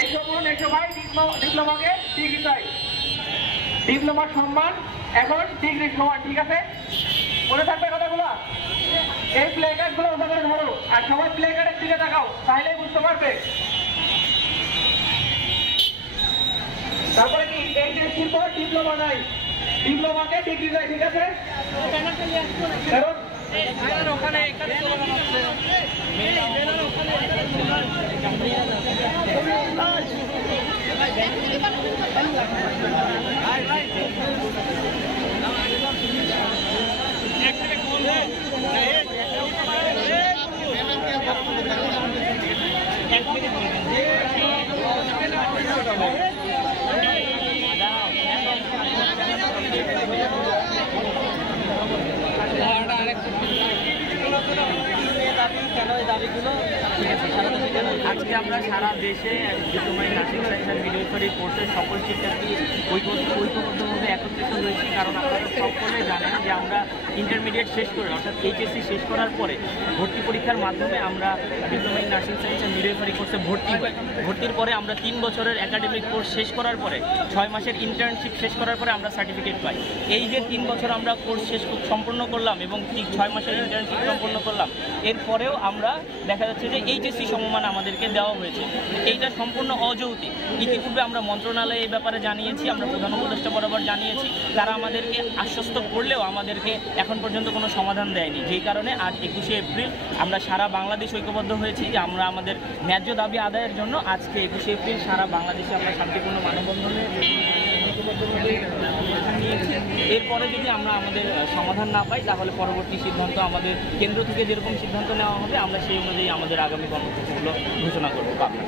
এসো বোন, এসো ভাই, ডিপ্লোমাকে ডিগ্রি চাই। ডিপ্লোমার সম্মান এখন ডিগ্রির সমান, ঠিক আছে? মনে থাকবে কথাগুলো। এই প্লে কার্ড গুলো ওখানে ধরো আর সবাই প্লে কার্ডের দিকে তাকাও, তাহলেই বুঝতে পারবে। তারপরে কি এইচএসসির পর ডিপ্লোমা নাই, ডিপ্লোমাকে ডিগ্রি চাই, ঠিক আছে? ওখানে আজকে আমরা সারা দেশে diploma in nursing science and midwifery কোর্সের সকল শিক্ষার্থী ঐক্যবদ্ধভাবে একত্রিত হয়েছি। কারণ আপনারা সকলে জানেন যে আমরা ইন্টারমিডিয়েট শেষ করে অর্থাৎ এইচএসসি শেষ করার পরে ভর্তি পরীক্ষার মাধ্যমে আমরা diploma in nursing science and midwifery কোর্সে ভর্তি হই। ভর্তির পরে আমরা 3 বছরের একাডেমিক কোর্স শেষ করার পরে 6 মাসের ইন্টার্নশিপ শেষ করার পরে আমরা সার্টিফিকেট পাই। এই যে 3 বছর আমরা কোর্স সম্পূর্ণ করলাম এবং ঠিক 6 মাসের ইন্টার্নশিপ সম্পূর্ণ করলাম, এরপরেও আমরা দেখা যাচ্ছে যে এইচএসসি সমমান আমাদেরকে দেওয়া হয়েছে। এইটা সম্পূর্ণ অযৌক্তিক। ইতিপূর্বে আমরা মন্ত্রণালয়ে এই ব্যাপারে জানিয়েছি, আমরা প্রধান উপদেষ্টা বরাবর জানিয়েছি, তারা আমাদেরকে আশ্বস্ত করলেও আমাদেরকে এখন পর্যন্ত কোনো সমাধান দেয়নি। যেই কারণে আজ 21শে এপ্রিল আমরা সারা বাংলাদেশ ঐক্যবদ্ধ হয়েছি যে আমরা আমাদের ন্যায্য দাবি আদায়ের জন্য আজকে 21শে এপ্রিল সারা বাংলাদেশে আমরা শান্তিপূর্ণ মানববন্ধনে নিয়েছি। এরপরে যদি আমরা আমাদের সমাধান না পাই তাহলে পরবর্তী সিদ্ধান্ত আমাদের কেন্দ্র থেকে যেরকম সিদ্ধান্ত নেওয়া হবে আমরা সেই অনুযায়ী আমাদের আগামী কর্মসূচিগুলো ঘোষণা করবো পাবনা।